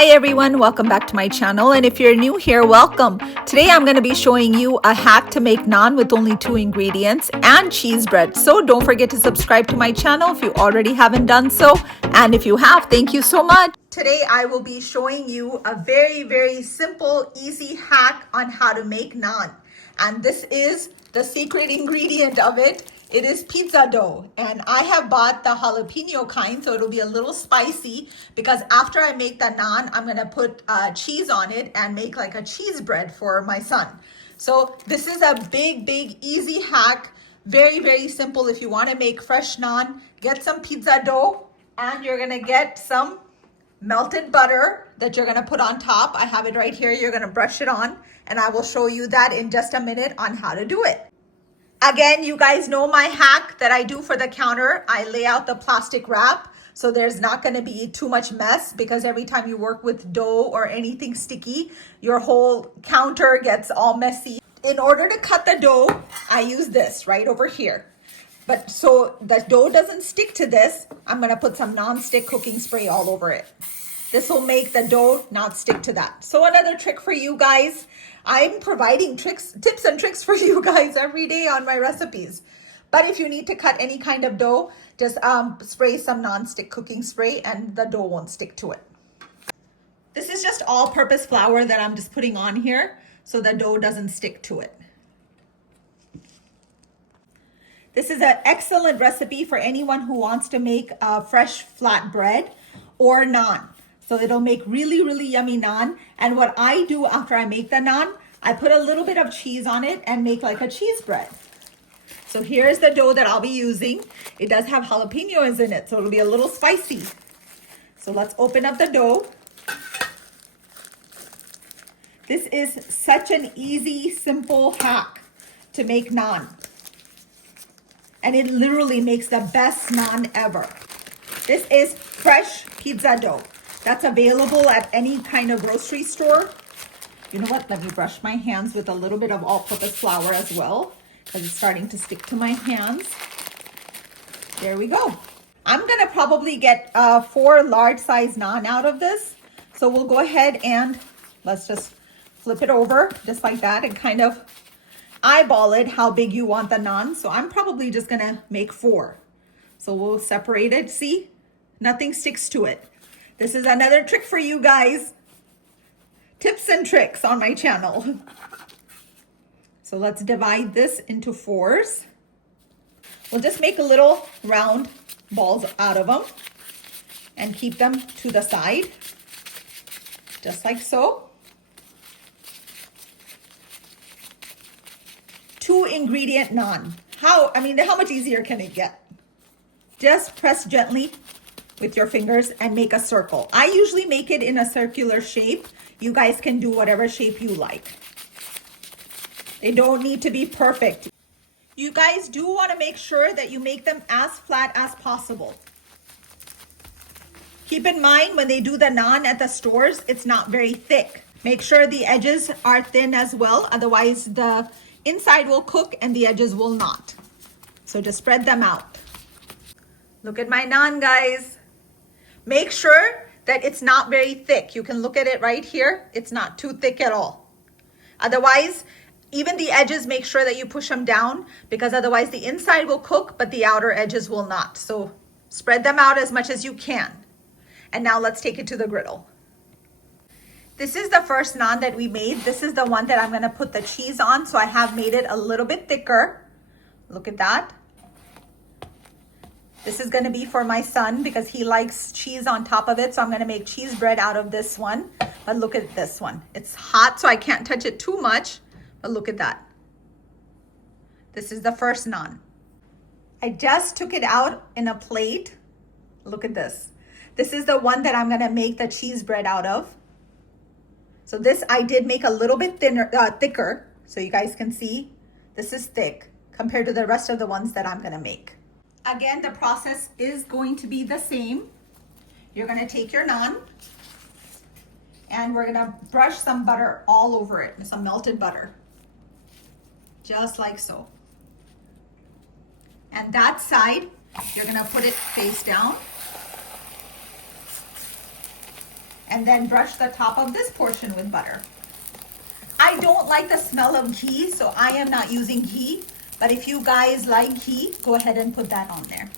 Hi everyone, welcome back to my channel, and if you're new here, welcome. Today I'm going to be showing you a hack to make naan with only 2 ingredients and cheese bread. So don't forget to subscribe to my channel if you already haven't done so, and if you have, thank you so much. Today I will be showing you a very simple, easy hack on how to make naan, and this is the secret ingredient of it. It is pizza dough, and I have bought the jalapeno kind, so it'll be a little spicy because after I make the naan, I'm gonna put cheese on it and make like a cheese bread for my son. So this is a big, easy hack. Very simple. If you wanna make fresh naan, get some pizza dough and you're gonna get some melted butter that you're gonna put on top. I have it right here. You're gonna brush it on, and I will show you that in just a minute on how to do it. Again, you guys know my hack that I do for the counter. I lay out the plastic wrap so there's not going to be too much mess, because every time you work with dough or anything sticky, your whole counter gets all messy. In order to cut the dough, I use this right over here. But so the dough doesn't stick to this, I'm going to put some non-stick cooking spray all over it. This will make the dough not stick to that. So another trick for you guys, I'm providing tips and tricks for you guys every day on my recipes. But if you need to cut any kind of dough, just spray some non-stick cooking spray and the dough won't stick to it. This is just all-purpose flour that I'm just putting on here so the dough doesn't stick to it. This is an excellent recipe for anyone who wants to make fresh flat bread or naan. So it'll make really yummy naan. And what I do after I make the naan, I put a little bit of cheese on it and make like a cheese bread. So here's the dough that I'll be using. It does have jalapenos in it, so it'll be a little spicy. So let's open up the dough. This is such an easy, simple hack to make naan. And it literally makes the best naan ever. This is fresh pizza dough that's available at any kind of grocery store. You know what? Let me brush my hands with a little bit of all-purpose flour as well, because it's starting to stick to my hands. There we go. I'm gonna probably get 4 large-size naan out of this. So we'll go ahead and let's just flip it over just like that and kind of eyeball it how big you want the naan. So I'm probably just gonna make 4. So we'll separate it. See, nothing sticks to it. This is another trick for you guys. Tips and tricks on my channel. So let's divide this into 4s. We'll just make a little round balls out of them and keep them to the side, just like so. 2 ingredient naan. How much easier can it get? Just press gently with your fingers and make a circle. I usually make it in a circular shape. You guys can do whatever shape you like. They don't need to be perfect. You guys do want to make sure that you make them as flat as possible. Keep in mind when they do the naan at the stores, it's not very thick. Make sure the edges are thin as well, otherwise the inside will cook and the edges will not. So just spread them out. Look at my naan, guys. Make sure that it's not very thick. You can look at it right here. It's not too thick at all. Otherwise, even the edges, make sure that you push them down, because otherwise the inside will cook, but the outer edges will not. So spread them out as much as you can. And now let's take it to the griddle. This is the first naan that we made. This is the one that I'm gonna put the cheese on. So I have made it a little bit thicker. Look at that. This is gonna be for my son because he likes cheese on top of it. So I'm gonna make cheese bread out of this one. But look at this one. It's hot, so I can't touch it too much. But look at that. This is the first naan. I just took it out in a plate. Look at this. This is the one that I'm gonna make the cheese bread out of. So this I did make a little bit thicker, so you guys can see this is thick compared to the rest of the ones that I'm gonna make. Again, the process is going to be the same. You're gonna take your naan and we're gonna brush some butter all over it, some melted butter, just like so. And that side, you're gonna put it face down. And then brush the top of this portion with butter. I don't like the smell of ghee, so I am not using ghee. But if you guys like ghee, go ahead and put that on there.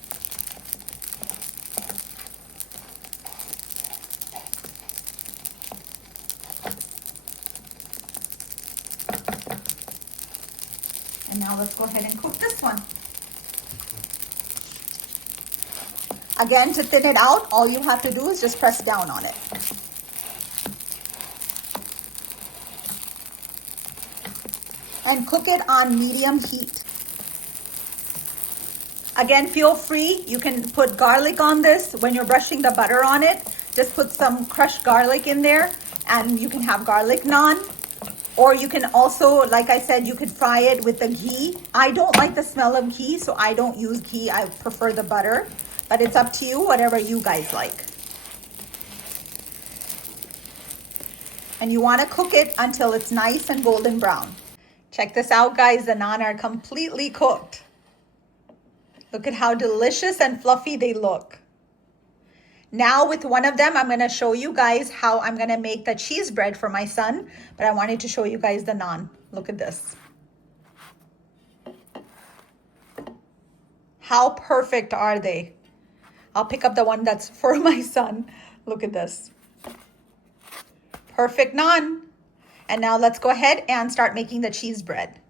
And now let's go ahead and cook this one. Again, to thin it out, all you have to do is just press down on it. And cook it on medium heat. Again, feel free, you can put garlic on this when you're brushing the butter on it. Just put some crushed garlic in there and you can have garlic naan. Or you can also, like I said, you could fry it with the ghee. I don't like the smell of ghee, so I don't use ghee. I prefer the butter. But it's up to you, whatever you guys like. And you want to cook it until it's nice and golden brown. Check this out, guys. The naan are completely cooked. Look at how delicious and fluffy they look. Now with one of them, I'm going to show you guys how I'm going to make the cheese bread for my son. But I wanted to show you guys the naan. Look at this. How perfect are they? I'll pick up the one that's for my son. Look at this. Perfect naan. And now let's go ahead and start making the cheese bread.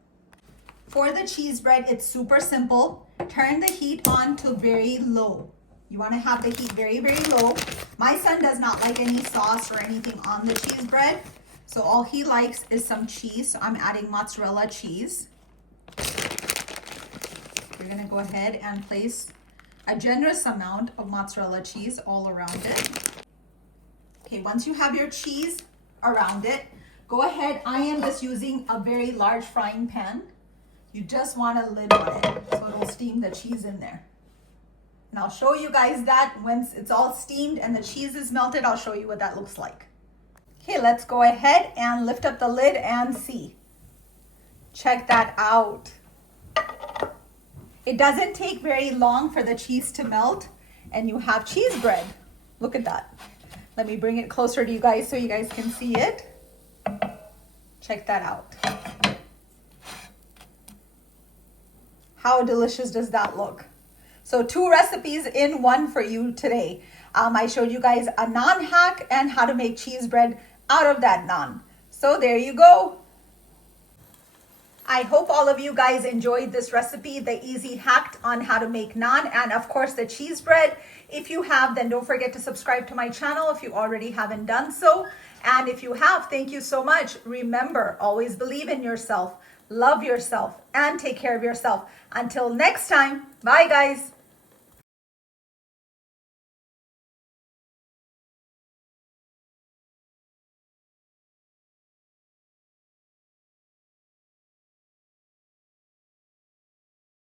For the cheese bread, it's super simple. Turn the heat on to very low. You want to have the heat very, very low. My son does not like any sauce or anything on the cheese bread. So all he likes is some cheese. So I'm adding mozzarella cheese. We're going to go ahead and place a generous amount of mozzarella cheese all around it. Okay, once you have your cheese around it, go ahead. I am just using a very large frying pan. You just want a lid on it so it'll steam the cheese in there. And I'll show you guys that once it's all steamed and the cheese is melted, I'll show you what that looks like. Okay, let's go ahead and lift up the lid and see. Check that out. It doesn't take very long for the cheese to melt and you have cheese bread. Look at that. Let me bring it closer to you guys so you guys can see it. Check that out. How delicious does that look? So 2 recipes in one for you today. I showed you guys a naan hack and how to make cheese bread out of that naan. So there you go. I hope all of you guys enjoyed this recipe, the easy hack on how to make naan and of course the cheese bread. If you have, then don't forget to subscribe to my channel if you already haven't done so. And if you have, thank you so much. Remember, always believe in yourself, love yourself, and take care of yourself. Until next time, bye guys.